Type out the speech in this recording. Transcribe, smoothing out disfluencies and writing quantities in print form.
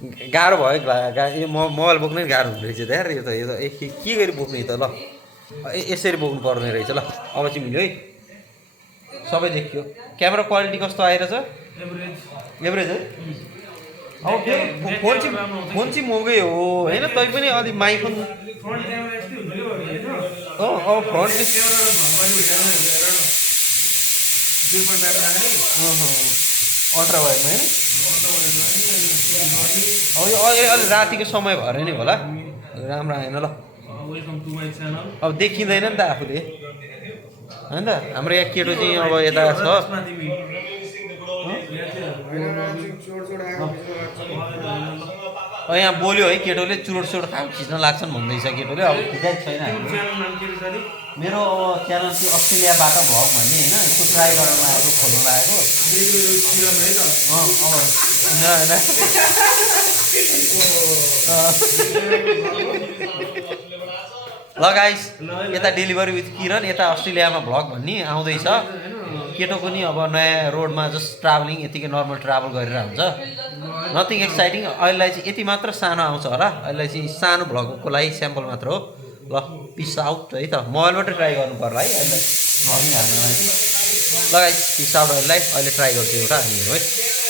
गाह्रो भयो यो मोबाइल बोक्नै गाह्रो हुने रहेछ त यार यो त के गरी बोक्ने त ल यसरी बोक्नु पर्ने रहेछ ल अब चाहिँ मिल्यो है सबै देखियो क्यामेरा क्वालिटी कस्तो आइरहेछ एभरेज है अब फोन चाहिँ महँगै हो होइन तैपनि अलिक माइफोन अब फ्रन्ट अल्ट्रा वाइडमा होइन अब यो अलि रातिको समय भएर नि होला राम्रो आएन ल अब देखिँदैन नि त आफूले होइन त हाम्रो यहाँ केटो चाहिँ अब यता छ यहाँ बोल्यो है केटोले चुरोट खाएको खिच्न लाग्छन् भन्दैछ केटोले अब खिचाइ छैन मेरो च्यानल चाहिँ अस्ट्रेलियाबाट भ्लग भन्ने होइन यसो ट्राई गर्न लागेको खोल्नु लागेको ल गाइस यता डेलिभरी विथ किरण यता अस्ट्रेलियामा भ्लग भन्ने आउँदैछ केटोको नि अब नयाँ रोडमा जस्ट ट्राभलिङ यतिकै नर्मल ट्राभल गरेर हुन्छ नथिङ एक्साइटिङ अहिलेलाई चाहिँ यति मात्र सानो आउँछ होला अहिलेलाई चाहिँ सानो भ्लगको लागि स्याम्पल मात्र हो ल पिस आउट है त मोबाइलबाटै ट्राई गर्नु पर्ला है अहिले भ्लगिङ हाल्नलाई ल गाइस पिस आउट अहिले ट्राई गर्छु एउटा हामीहरू है